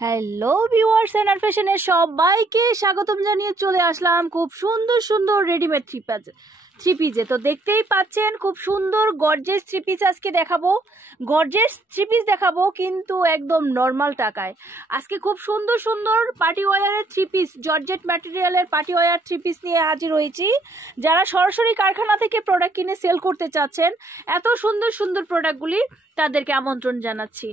Hello viewers, NR ফ্যাশনের সবাইকে স্বাগতম জানিয়ে চলে আসলাম খুব সুন্দর সুন্দর রেডিমেড থ্রি পিসে। তো দেখতেই পাচ্ছেন খুব সুন্দর গর্জেস থ্রি পিস আজকে দেখাবো। গর্জেস থ্রি পিস দেখাবো কিন্তু একদম নর্মাল টাকায়। আজকে খুব সুন্দর সুন্দর পার্টি ওয়্যারের থ্রি পিস, জর্জেট ম্যাটেরিয়ালের পার্টি ওয়্যার থ্রি পিস নিয়ে হাজির হয়েছি। যারা সরাসরি কারখানা থেকে প্রোডাক্ট কিনে সেল করতে চাচ্ছেন এত সুন্দর সুন্দর প্রোডাক্টগুলি, তাদেরকে আমন্ত্রণ জানাচ্ছি।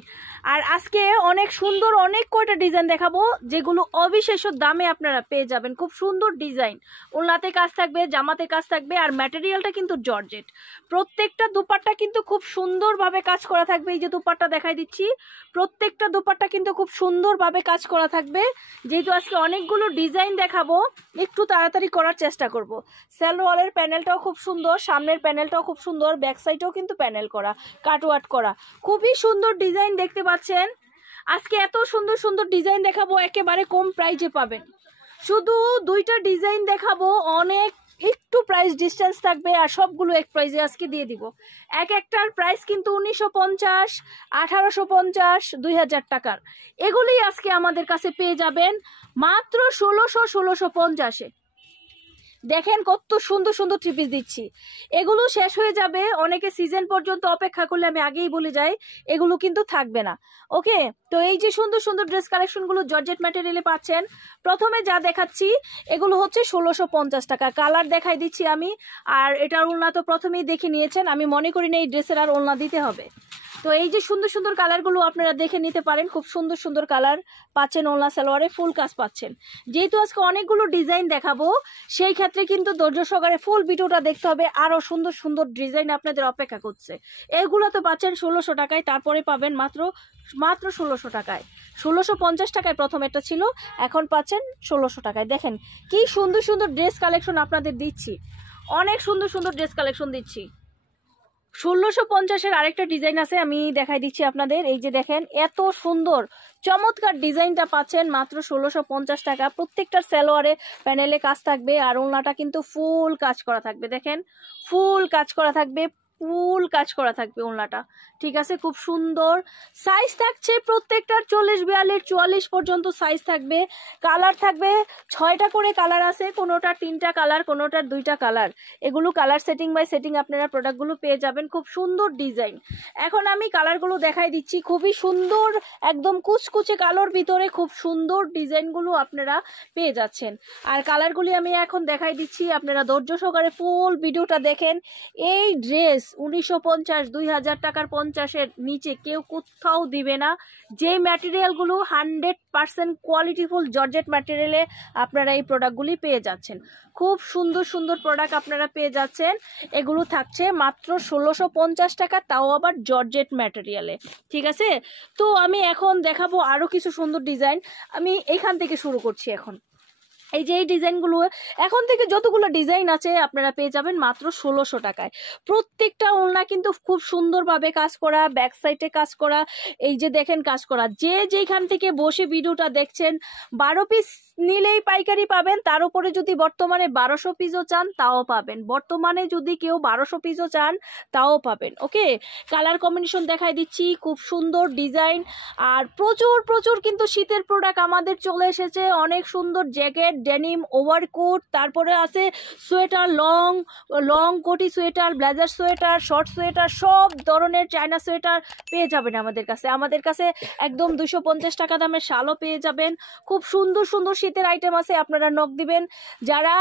আর আজকে অনেক সুন্দর অনেক কয়টা ডিজাইন দেখাবো যেগুলো অবিশ্বাস্য দামে আপনারা পেয়ে যাবেন। খুব সুন্দর ডিজাইন, ওড়নাতে কাজ থাকবে, জামাতে কাজ থাকবে, আর ম্যাটেরিয়ালটা কিন্তু জর্জেট। প্রত্যেকটা দুপাট্টা কিন্তু খুব সুন্দরভাবে কাজ করা থাকবে। এই যে দুপাট্টা দেখাই দিচ্ছি, প্রত্যেকটা দুপাট্টা কিন্তু খুব সুন্দরভাবে কাজ করা থাকবে। যেহেতু আজকে অনেকগুলো ডিজাইন দেখাবো, একটু তাড়াতাড়ি করার চেষ্টা করব। সালোয়ারের প্যানেলটাও খুব সুন্দর, সামনের প্যানেলটাও খুব সুন্দর, ব্যাক সাইডেও কিন্তু প্যানেল করা, কাটওয়ার্ক করা, খুবই সুন্দর ডিজাইন দেখতে পাচ্ছেন। আজকে এত সুন্দর সুন্দর ডিজাইন দেখাবো, একেবারে কম প্রাইজে পাবেন। শুধু দুইটা ডিজাইন দেখাবো, অনেক একটু প্রাইস ডিস্টেন্স থাকবে, আর সবগুলো এক প্রাইজে আজকে দিয়ে দিব। এক একটার প্রাইস কিন্তু 1950, 1850, 2000 টাকার। এগুলি আজকে আমাদের কাছে পেয়ে যাবেন মাত্র 1650-1650-এ। দেখেন কত সুন্দর সুন্দর থ্রি পিস দিচ্ছি। এগুলো শেষ হয়ে যাবে, অনেকে সিজন পর্যন্ত অপেক্ষা করলে আমি আগেই বলে যাই এগুলো কিন্তু থাকবে না। ওকে, তো এই যে সুন্দর সুন্দর ড্রেস কালেকশনগুলো জর্জেট ম্যাটেরিয়ালে পাচ্ছেন। প্রথমে যা দেখাচ্ছি এগুলো হচ্ছে 1650 টাকা। কালার দেখাই দিচ্ছি আমি। আর এটার ওড়না তো প্রথমেই দেখে নিয়েছেন, আমি মনে করি না এই ড্রেসের আর ওড়না দিতে হবে। তো এই যে সুন্দর সুন্দর কালারগুলো আপনারা দেখে নিতে পারেন। খুব সুন্দর সুন্দর কালার পাচ্ছেন, ওড়না সালোয়ারে ফুল কাজ পাচ্ছেন। যেহেতু আজকে অনেকগুলো ডিজাইন দেখাবো, সেই ক্ষেত্রে কিন্তু ধৈর্য সহকারে ফুল ভিডিওটা দেখতে হবে। আরও সুন্দর সুন্দর ডিজাইন আপনাদের অপেক্ষা করছে। এগুলো তো পাচ্ছেন 1600 টাকায়, তারপরে পাবেন মাত্র 1600 টাকায়। 1650 টাকায় প্রথম এটা ছিল, এখন পাচ্ছেন 1600 টাকায়। দেখেন কি সুন্দর সুন্দর ড্রেস কালেকশন আপনাদের দিচ্ছি, অনেক সুন্দর সুন্দর ড্রেস কালেকশন দিচ্ছি। 1650-এর আরেকটা ডিজাইন আছে, আমি দেখাই দিচ্ছি আপনাদের। এই যে দেখেন এত সুন্দর চমৎকার ডিজাইনটা পাচ্ছেন মাত্র 1650 টাকা। প্রত্যেকটার সালোয়ারে প্যানেলে কাজ থাকবে, আর ওড়নাটা কিন্তু ফুল কাজ করা থাকবে। দেখেন ফুল কাজ করা থাকবে, ফুল কাজ করা থাকবে ওড়নাটা। ঠিক আছে, খুব সুন্দর সাইজ থাকছে প্রত্যেকটার 40, 42, 44 পর্যন্ত সাইজ থাকবে। কালার থাকবে 6টা করে কালার আছে, কোনোটা 3টা কালার, কোনোটার 2টা কালার। এগুলো কালার সেটিং বাই সেটিং আপনারা প্রোডাক্টগুলো পেয়ে যাবেন। খুব সুন্দর ডিজাইন। এখন আমি কালারগুলো দেখাই দিচ্ছি, খুবই সুন্দর একদম কুচকুচে কালোর ভিতরে খুব সুন্দর ডিজাইনগুলো আপনারা পেয়ে যাচ্ছেন। আর কালারগুলি আমি এখন দেখাই দিচ্ছি, আপনারা ধৈর্য সহকারে ফুল ভিডিওটা দেখেন। এই ড্রেস 1950, 2000 টাকার 50-এর নিচে কেউ কোথাও দিবে না। যেই ম্যাটেরিয়ালগুলো 100% কোয়ালিটিফুল জর্জেট ম্যাটেরিয়ালে আপনারা এই প্রোডাক্টগুলি পেয়ে যাচ্ছেন। খুব সুন্দর সুন্দর প্রোডাক্ট আপনারা পেয়ে যাচ্ছেন। এগুলো থাকছে মাত্র 1650 টাকা, তাও আবার জর্জেট ম্যাটেরিয়ালে। ঠিক আছে, তো আমি এখন দেখাবো আরও কিছু সুন্দর ডিজাইন। আমি এইখান থেকে শুরু করছি। এখন এই যে এই ডিজাইনগুলো, এখন থেকে যতগুলো ডিজাইন আছে আপনারা পেয়ে যাবেন মাত্র 1600 টাকায়। প্রত্যেকটা ওড়না কিন্তু খুব সুন্দরভাবে কাজ করা, ব্যাক সাইডে কাজ করা। এই যে দেখেন কাজ করা। যে যেখান থেকে বসে ভিডিওটা দেখছেন, 12 পিস নিলেই পাইকারি পাবেন। তার উপরে যদি বর্তমানে 1200 পিসও চান তাও পাবেন। বর্তমানে যদি কেউ 1200 পিসও চান তাও পাবেন। ওকে, কালার কম্বিনেশন দেখাই দিচ্ছি, খুব সুন্দর ডিজাইন। আর প্রচুর প্রচুর কিন্তু শীতের প্রোডাক্ট আমাদের চলে এসেছে। অনেক সুন্দর জ্যাকেট, ডেনিম, ওভারকোট, তারপরে আছে সোয়েটার, লং লং কোটি sweater, blazer sweater, short sweater, সব ধরনের চায়না সোয়েটার পেয়ে যাবেন আমাদের কাছে। আমাদের কাছে একদম 250 টাকা দামের শালও পেয়ে যাবেন। খুব সুন্দর সুন্দর শীতের আইটেম আছে, আপনারা নক দিবেন। যারা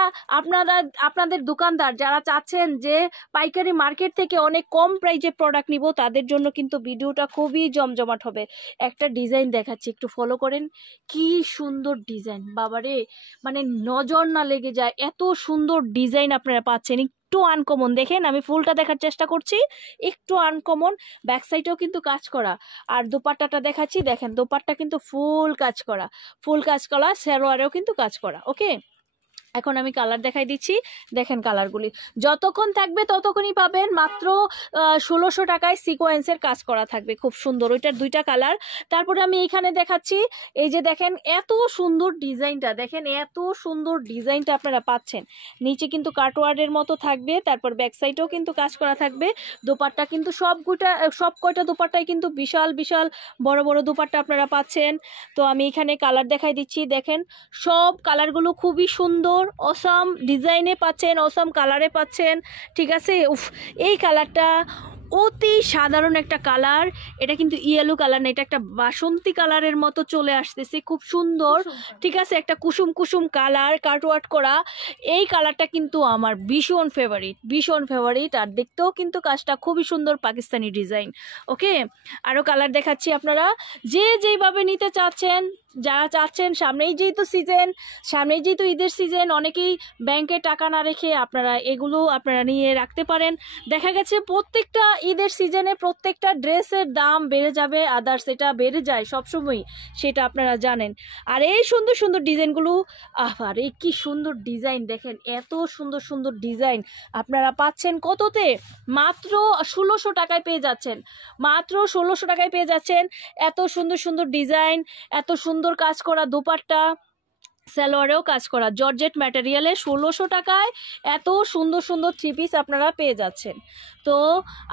আপনাদের দোকানদার যারা চাচ্ছেন যে পাইকারি মার্কেট থেকে অনেক কম প্রাইজে প্রোডাক্ট নিব, তাদের জন্য কিন্তু ভিডিওটা খুবই জমজমাট হবে। একটা ডিজাইন দেখাচ্ছি, একটু ফলো করেন। কি সুন্দর ডিজাইন বাবারে, মানে নজর না লেগে যায় এত সুন্দর ডিজাইন আপনারা পাচ্ছেন। একটু আনকমন দেখেন, আমি ফুলটা দেখার চেষ্টা করছি, একটু আনকমন। ব্যাক সাইডেও কিন্তু কাজ করা। আর দোপাট্টাটা দেখাচ্ছি, দেখেন দোপাট্টা কিন্তু ফুল কাজ করা, ফুল কাজ করা, সালোয়ারেও কিন্তু কাজ করা। ওকে, এখন আমি কালার দেখাই দিচ্ছি, দেখেন কালারগুলি যতক্ষণ থাকবে ততক্ষণই পাবেন। মাত্র 1600 টাকায় সিকোয়েন্সের কাজ করা থাকবে, খুব সুন্দর। ওইটার দুইটা কালার। তারপরে আমি এইখানে দেখাচ্ছি, এই যে দেখেন এত সুন্দর ডিজাইনটা, দেখেন এত সুন্দর ডিজাইনটা আপনারা পাচ্ছেন। নিচে কিন্তু কাটওয়ার্ডের মতো থাকবে, তারপর ব্যাক সাইডেও কিন্তু কাজ করা থাকবে। দোপাট্টা কিন্তু সব কয়টা দোপাট্টাই কিন্তু বিশাল বিশাল বড় বড় দোপাট্টা আপনারা পাচ্ছেন। তো আমি এখানে কালার দেখাই দিচ্ছি, দেখেন সব কালারগুলো খুবই সুন্দর, অসাম ডিজাইনে পাচ্ছেন, অসাম কালারে পাচ্ছেন। ঠিক আছে, উফ এই কালারটা অতি সাধারণ একটা কালার, এটা কিন্তু ইয়েলো কালার না, এটা একটা বাসন্তী কালারের মতো চলে আসতেছে, খুব সুন্দর। ঠিক আছে, একটা কুসুম কুসুম কালার কাটওয়ার্ক করা, এই কালারটা কিন্তু আমার ভীষণ ফেভারিট, ভীষণ ফেভারিট। আর দেখতেও কিন্তু কাজটা খুবই সুন্দর, পাকিস্তানি ডিজাইন। ওকে, আরও কালার দেখাচ্ছি, আপনারা যে যেইভাবে নিতে চাচ্ছেন, যারা চাচ্ছেন, সামনেই যেহেতু সিজন, সামনেই যেহেতু ঈদের সিজন, অনেকেই ব্যাংকে টাকা না রেখে আপনারা এগুলো আপনারা নিয়ে রাখতে পারেন। দেখা গেছে প্রত্যেকটা ঈদের সিজনে প্রত্যেকটা ড্রেসের দাম বেড়ে যাবে, আদার্স এটা বেড়ে যায় সবসময়, সেটা আপনারা জানেন। আর এই সুন্দর সুন্দর ডিজাইনগুলো, আবার এই কি সুন্দর ডিজাইন, দেখেন এত সুন্দর সুন্দর ডিজাইন আপনারা পাচ্ছেন কততে? মাত্র 1600 টাকায় পেয়ে যাচ্ছেন, মাত্র 1600 টাকায় পেয়ে যাচ্ছেন। এত সুন্দর সুন্দর ডিজাইন, এত সুন্দর কাজ করা দোপাট্টা, সালোয়ারেও কাজ করা, জর্জেট ম্যাটেরিয়ালে 1600 টাকায় এত সুন্দর সুন্দর থ্রি পিস আপনারা পেয়ে যাচ্ছেন। তো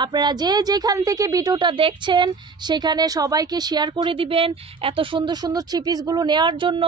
আপনারা যে যেখান থেকে ভিডিওটা দেখছেন সেখানে সবাইকে শেয়ার করে দিবেন এত সুন্দর সুন্দর থ্রি পিসগুলো নেওয়ার জন্য।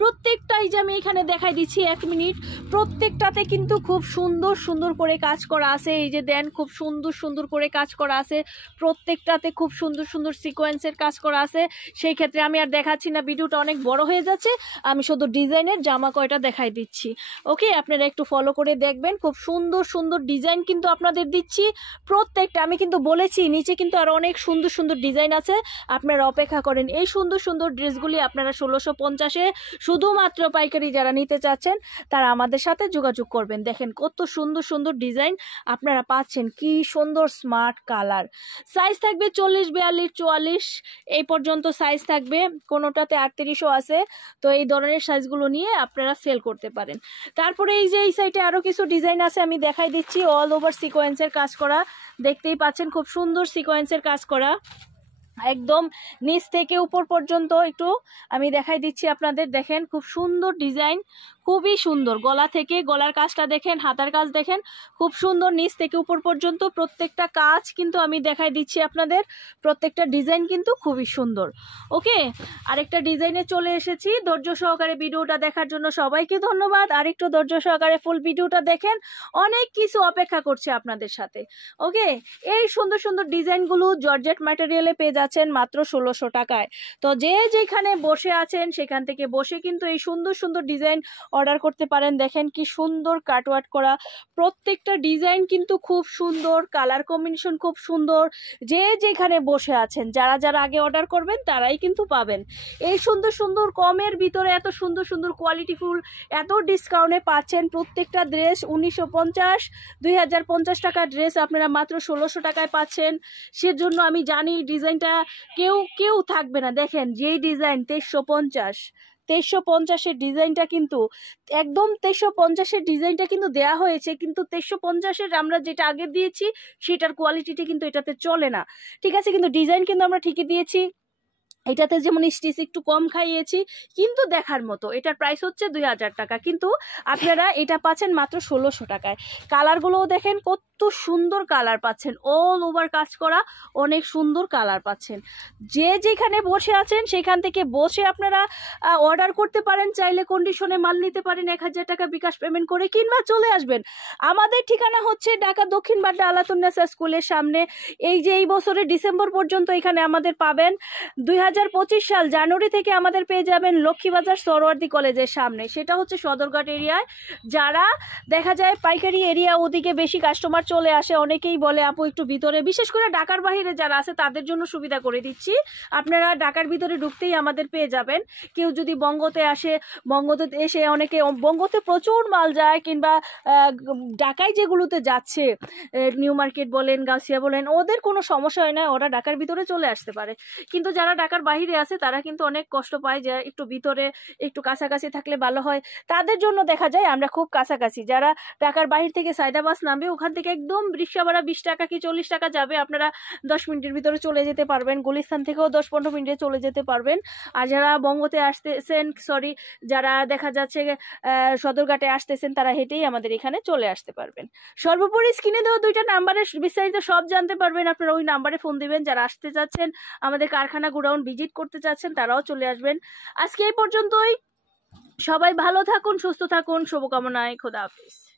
প্রত্যেকটাই যে আমি এখানে দেখাই দিচ্ছি 1 মিনিট, প্রত্যেকটাতে কিন্তু খুব সুন্দর সুন্দর করে কাজ করা আছে। এই যে দেন, খুব সুন্দর সুন্দর করে কাজ করা আছে, প্রত্যেকটাতে খুব সুন্দর সুন্দর সিকোয়েন্সের কাজ করা আছে। সেই ক্ষেত্রে আমি আর দেখাচ্ছি না, ভিডিওটা অনেক বড় হয়ে যাচ্ছে, আমি শুধু ডিজাইনের জামা কয়টা দেখাই দিচ্ছি। ওকে, আপনারা একটু ফলো করে দেখবেন, খুব সুন্দর সুন্দর ডিজাইন কিন্তু আপনাদের দিচ্ছি প্রত্যেকটা। আমি কিন্তু বলেছি নিচে কিন্তু আরো অনেক সুন্দর সুন্দর ডিজাইন আছে, আপনারা অপেক্ষা করেন। এই সুন্দর সুন্দর ড্রেসগুলি আপনারা 1650-এ শুধুমাত্র পাইকারি যারা নিতে চাচ্ছেন তারা আমাদের সাথে যোগাযোগ করবেন। দেখেন কত সুন্দর সুন্দর ডিজাইন আপনারা পাচ্ছেন, কি সুন্দর স্মার্ট কালার। সাইজ থাকবে 40, 42, 44 এই পর্যন্ত সাইজ থাকবে, কোনোটাতে 38ও আছে। তো এই ধরনের সাইজগুলো নিয়ে আপনারা সেল করতে পারেন। তারপরে এই যে এই সাইডে আরো কিছু ডিজাইন আছে, আমি দেখাই দিচ্ছি। অল ওভার সিকোয়েন্সের কাজ করা, দেখতেই পাচ্ছেন খুব সুন্দর সিকোয়েন্সের কাজ করা, একদম নিচ থেকে উপর পর্যন্ত। একটু আমি দেখাই দিচ্ছি আপনাদের, দেখেন খুব সুন্দর ডিজাইন, খুবই সুন্দর। গলা থেকে, গলার কাজটা দেখেন, হাতার কাজ দেখেন, খুব সুন্দর নিচ থেকে উপর পর্যন্ত প্রত্যেকটা কাজ কিন্তু আমি দেখাই দিচ্ছি আপনাদের। প্রত্যেকটা ডিজাইন কিন্তু খুবই সুন্দর। ওকে, আরেকটা ডিজাইনে চলে এসেছি। ধৈর্য সহকারে ভিডিওটা দেখার জন্য সবাইকে ধন্যবাদ। আরেকটু ধৈর্য সহকারে ফুল ভিডিওটা দেখেন, অনেক কিছু অপেক্ষা করছে আপনাদের সাথে। ওকে, এই সুন্দর সুন্দর ডিজাইনগুলো জর্জেট ম্যাটেরিয়ালে পেয়ে যাচ্ছেন মাত্র 1600 টাকায়। তো যে যেখানে বসে আছেন সেখান থেকে বসে কিন্তু এই সুন্দর সুন্দর ডিজাইন অর্ডার করতে পারেন। দেখেন কি সুন্দর কাটওয়ার্ক করা, প্রত্যেকটা ডিজাইন কিন্তু খুব সুন্দর, কালার কম্বিনেশন খুব সুন্দর। যে যেখানে বসে আছেন, যারা যারা আগে অর্ডার করবেন তারাই কিন্তু পাবেন এই সুন্দর সুন্দর কমের ভিতরে এত সুন্দর সুন্দর কোয়ালিটিফুল, এত ডিসকাউন্টে পাচ্ছেন। প্রত্যেকটা ড্রেস 1950, 2050 টাকার ড্রেস আপনারা মাত্র 1600 টাকায় পাচ্ছেন। সেজন্য আমি জানি ডিজাইনটা কেউ থাকবে না। দেখেন যেই ডিজাইন 2350-এর ডিজাইনটা কিন্তু একদম 2350-এর ডিজাইনটা কিন্তু দেয়া হয়েছে, কিন্তু 2350-এর আমরা যেটা আগে দিয়েছি সেটার কোয়ালিটিটা কিন্তু এটাতে চলে না। ঠিক আছে, কিন্তু ডিজাইন কিন্তু আমরা ঠিকই দিয়েছি। এটাতে যেমন স্টিচ একটু কম খাইয়েছি, কিন্তু দেখার মতো। এটার প্রাইস হচ্ছে 2000 টাকা, কিন্তু আপনারা এটা পাচ্ছেন মাত্র 1600 টাকায়। কালারগুলোও দেখেন কত সুন্দর কালার পাচ্ছেন, অল ওভার কাজ করা, অনেক সুন্দর কালার পাচ্ছেন। যে যেখানে বসে আছেন সেখান থেকে বসে আপনারা অর্ডার করতে পারেন। চাইলে কন্ডিশনে মাল নিতে পারেন 1000 টাকা বিকাশ পেমেন্ট করে, কিংবা চলে আসবেন। আমাদের ঠিকানা হচ্ছে ঢাকা দক্ষিণ বাড্ডা আলাতুন্নেসা স্কুলের সামনে। এই যে এই বছরের ডিসেম্বর পর্যন্ত এখানে আমাদের পাবেন। 2025 সাল জানুয়ারি থেকে আমাদের পেয়ে যাবেন লক্ষ্মীবাজার সরোয়ার্দী কলেজের সামনে, সেটা হচ্ছে সদরঘাট এরিয়ায়। যারা দেখা যায় পাইকারি এরিয়া, ওদিকে বেশি কাস্টমার চলে আসে, অনেকেই বলে আপু একটু ভিতরে, বিশেষ করে ঢাকার বাইরে যারা আছে তাদের জন্য সুবিধা করে দিচ্ছি। আপনারা ঢাকার ভিতরে ঢুকতেই আমাদের পেয়ে যাবেন। কেউ যদি বঙ্গতে আসে, বঙ্গতে এসে অনেকে, বঙ্গতে প্রচুর মাল যায়, কিংবা ঢাকায় যেগুলোতে যাচ্ছে, নিউ মার্কেট বলেন, গাউসিয়া বলেন, ওদের কোনো সমস্যা হয় না, ওরা ঢাকার ভিতরে চলে আসতে পারে। কিন্তু যারা ঢাকার বাইরে আছে তারা কিন্তু অনেক কষ্ট পায়, যে একটু ভিতরে একটু কাছাকাছি থাকলে ভালো হয়। তাদের জন্য দেখা যায় আমরা খুব কাছাকাছি। যারা ঢাকার বাহির থেকে সায়দা বাস নামবে, ওখান থেকে একদম রিক্সা ভাড়া 20 টাকা কি 40 টাকা যাবে, আপনারা 10 মিনিটের ভিতরে চলে যেতে পারবেন। গুলিস্তান থেকেও 10-15 মিনিটে চলে যেতে পারবেন। আর যারা বঙ্গতে আসতেছেন, সরি, যারা দেখা যাচ্ছে সদরঘাটে আসতেছেন, তারা হেঁটেই আমাদের এখানে চলে আসতে পারবেন। সর্বোপরি স্ক্রিনে দেওয়া 2টা নাম্বারের বিস্তারিত সব জানতে পারবেন। আপনারা ওই নাম্বারে ফোন দিবেন। যারা আসতে চাচ্ছেন, আমাদের কারখানা গোডাউন ভিজিট করতে চাচ্ছেন, তারাও চলে আসবেন। আজকে এই পর্যন্তই। সবাই ভালো থাকুন, সুস্থ থাকুন, শুভকামনায়। খোদা হাফেজ।